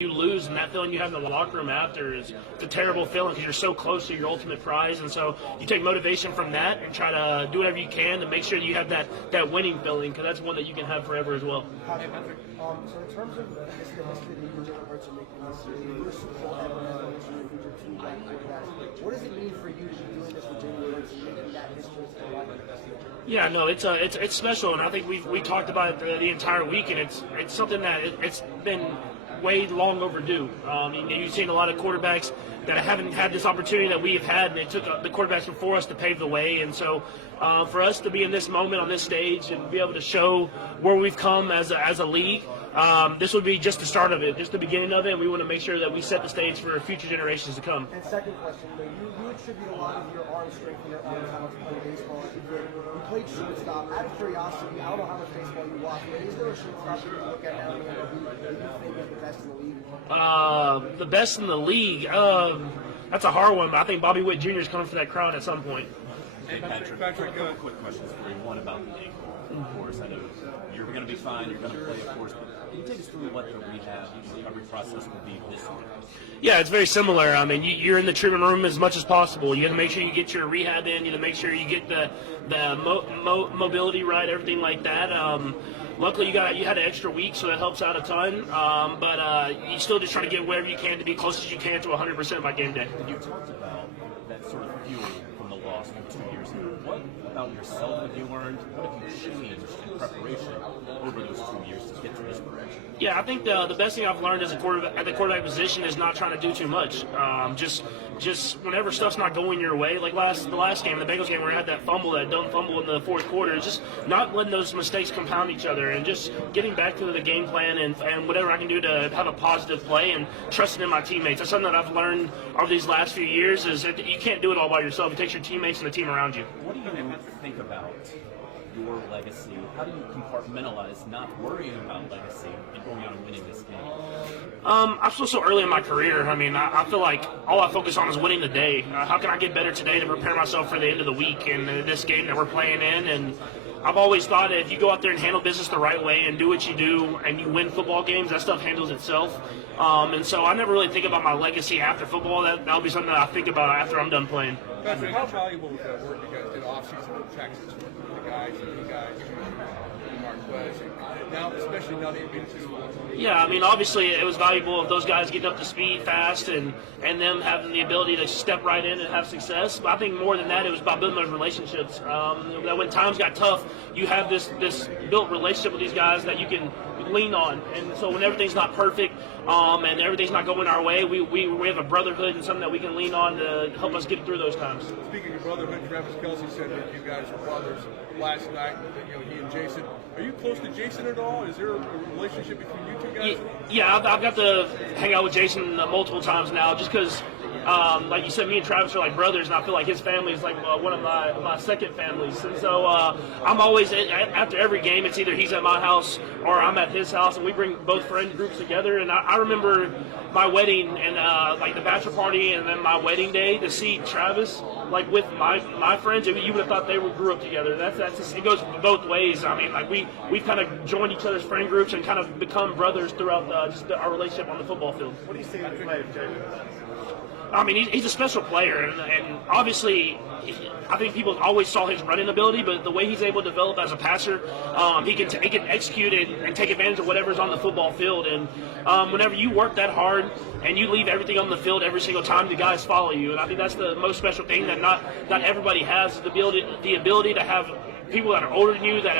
you lose, and that feeling you have in the locker room after is it's a terrible feeling because you're so close to your ultimate prize. And so you take motivation from that and try to do whatever you can to make sure that you have that winning feeling, because that's one that you can have forever as well. Hey, Patrick, so in terms of the history that you are making this year, your Super Bowl ever as your team like that, what does it mean for you to be doing this with Jalen Hurts and making that history to the right? Yeah, no, it's special, and I think we talked about it the entire week, and it's something that it's been way long overdue. You've seen a lot of quarterbacks that haven't had this opportunity that we've had, and it took the quarterbacks before us to pave the way. And so for us to be in this moment on this stage and be able to show where we've come as a league, this would be just the start of it, just the beginning of it, and we want to make sure that we set the stage for future generations to come. And second question, you attribute a lot of your arm strength and your arm talent to play baseball. You played shortstop. Out of curiosity, I don't know how much baseball you watch, but is there a shortstop that you look at now and you think is the best in the league? The best in the league? That's a hard one, but I think Bobby Witt Jr. is coming for that crown at some point. Hey, Patrick, a couple quick questions for you. One about the ankle, of course. I know you're going to be fine, you're going to play, of course, but can you take us through what the rehab, recovery process will be this year? Yeah, it's very similar. I mean, you're in the treatment room as much as possible. You got to make sure you get your rehab in. You got to make sure you get the mobility right, everything like that. Luckily, you had an extra week, so that helps out a ton. But you still just try to get wherever you can to be close as you can to 100% by game day. You talked about that sort of fuel from the loss from 2 years ago. What about yourself have you learned? What have you changed in preparation over those 2 years to get to this direction? Yeah, I think the best thing I've learned as at the quarterback position is not trying to do too much. Just whenever stuff's not going your way, like the last game, the Bengals game, where I had that dumb fumble in the fourth quarter, just not letting those mistakes compound each other and just getting back to the game plan and whatever I can do to have a positive play and trusting in my teammates. That's something that I've learned over these last few years, is that you can't do it all by yourself. It takes your teammates and the team around you. What do you think about your legacy? How do you compartmentalize not worrying about legacy and going out and winning this game? I'm still so early in my career. I mean, I feel like all I focus on is winning the day. How can I get better today to prepare myself for the end of the week and this game that we're playing in? And I've always thought that if you go out there and handle business the right way and do what you do and you win football games, that stuff handles itself. And so I never really think about my legacy after football. That'll be something that I think about after I'm done playing. Patrick, how valuable was that work you guys did off-season in Texas with the guys, Marquez, now, especially now that you've been to? Yeah, I mean, obviously it was valuable of those guys getting up to speed fast and them having the ability to step right in and have success. But I think more than that, it was about building those relationships. That when times got tough, you have this built relationship with these guys that you can lean on. And so when everything's not perfect and everything's not going our way, we have a brotherhood and something that we can lean on to help us get through those times. Speaking of brotherhood, Travis Kelce said that you guys were brothers last night. He and Jason. Are you close to Jason at all? Is there a relationship between you two guys? Yeah, I've got to hang out with Jason multiple times now, just because, like you said, me and Travis are like brothers, and I feel like his family is like one of my second families. And so I'm always, after every game, it's either he's at my house or I'm at his house, and we bring both friend groups together. And I remember my wedding and like the bachelor party and then my wedding day, to see Travis like with my friends, you would have thought they grew up together. That's just, it goes both ways. I mean, like we've kind of joined each other's friend groups and kind of become brothers throughout our relationship on the football field. What do you say to play, Jason? I mean, he's a special player, and obviously, I think people always saw his running ability, but the way he's able to develop as a passer, he can execute it and take advantage of whatever's on the football field. And whenever you work that hard and you leave everything on the field every single time, the guys follow you. And I think that's the most special thing that not everybody has, is the ability to have people that are older than you that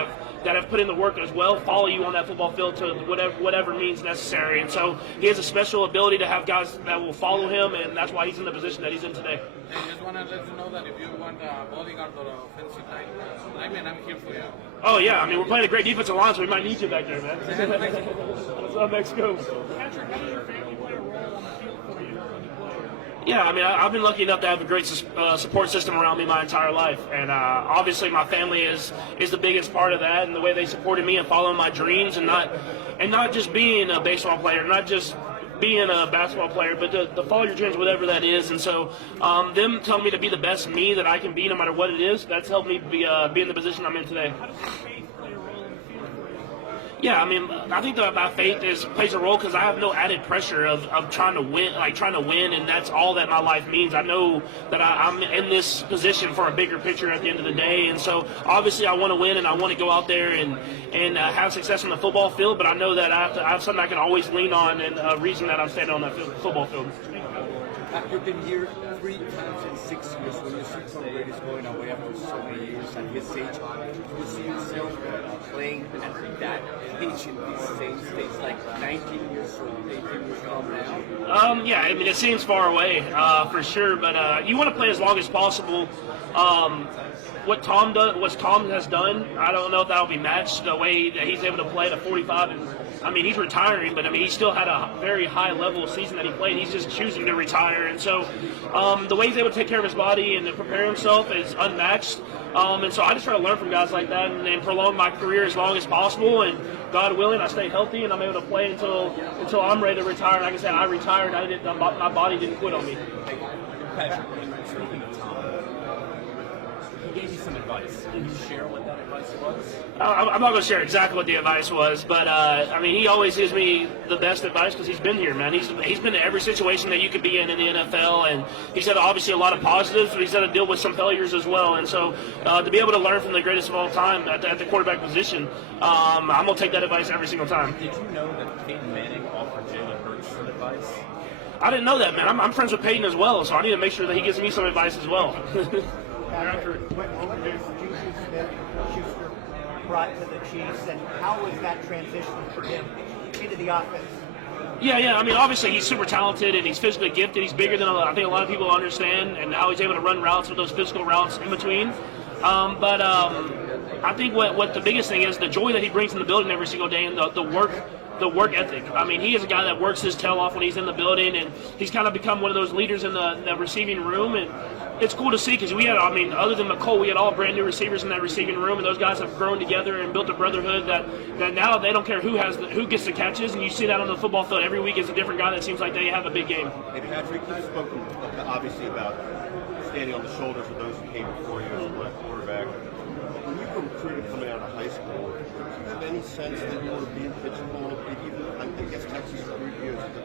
have put in the work as well follow you on that football field to whatever means necessary. And so he has a special ability to have guys that will follow him, and that's why he's in the position that he's in today. I just want to let you know that if you want bodyguard or offensive line, I'm here for you. Oh, yeah. I mean, we're playing a great defensive line, so we might need you back there, man. That's how Mexico. Patrick, how does your family play a role on the field for you when you play? Yeah, I mean, I've been lucky enough to have a great support system around me my entire life, and obviously my family is the biggest part of that, and the way they supported me and following my dreams, and not just being a baseball player, not just being a basketball player, but to follow your dreams, whatever that is. And so them telling me to be the best me that I can be, no matter what it is, that's helped me be in the position I'm in today. How does your faith play a role in the field for you? Yeah, I mean, I think that my faith plays a role because I have no added pressure of trying to win, and that's all that my life means. I know that I'm in this position for a bigger picture at the end of the day, and so obviously I want to win and I want to go out there and have success on the football field. But I know that I have something I can always lean on, and a reason that I'm standing on that football field. You've been here 3 times in 6 years. When you see Tom Brady's going away after so many years at his age, you see yourself playing at that age in these same states, like 19 years old, 18 years from now? Yeah, I mean, it seems far away for sure, but you want to play as long as possible. What Tom has done, I don't know if that'll be matched the way that he's able to play at 45. And I mean, he's retiring, but I mean, he still had a very high level season that he played. He's just choosing to retire, and so the way he's able to take care of his body and to prepare himself is unmatched. And so I just try to learn from guys like that and prolong my career as long as possible. And God willing, I stay healthy and I'm able to play until I'm ready to retire. And like I said, I retired. My body didn't quit on me. Patrick, speaking of Tom, he gave you some advice. Can you share what that advice was? I'm not going to share exactly what the advice was, but I mean, he always gives me the best advice because he's been here, man. He's been in every situation that you could be in the NFL, and he's had obviously a lot of positives, but he's had to deal with some failures as well. And so to be able to learn from the greatest of all time at the quarterback position, I'm going to take that advice every single time. Did you know that Peyton Manning offered Jalen Hurts some advice? I didn't know that, man. I'm friends with Peyton as well, so I need to make sure that he gives me some advice as well. Patrick, what was Juju Smith-Schuster brought to the Chiefs, and how was that transition for him into the offense? Yeah. I mean, obviously he's super talented and he's physically gifted. He's bigger than I think a lot of people understand, and how he's able to run routes with those physical routes in between. But I think what the biggest thing is the joy that he brings in the building every single day, and the work ethic. I mean, he is a guy that works his tail off when he's in the building, and he's kind of become one of those leaders in the receiving room. And it's cool to see because other than McCole, we had all brand new receivers in that receiving room, and those guys have grown together and built a brotherhood that now they don't care who gets the catches, and you see that on the football field every week is a different guy that seems like they have a big game. Hey Patrick, you've spoken obviously about standing on the shoulders of those who came before you as a black quarterback. When you were recruited coming out of high school, did you have any sense that you were being pigeonholed? Even I guess Texas recruited you as the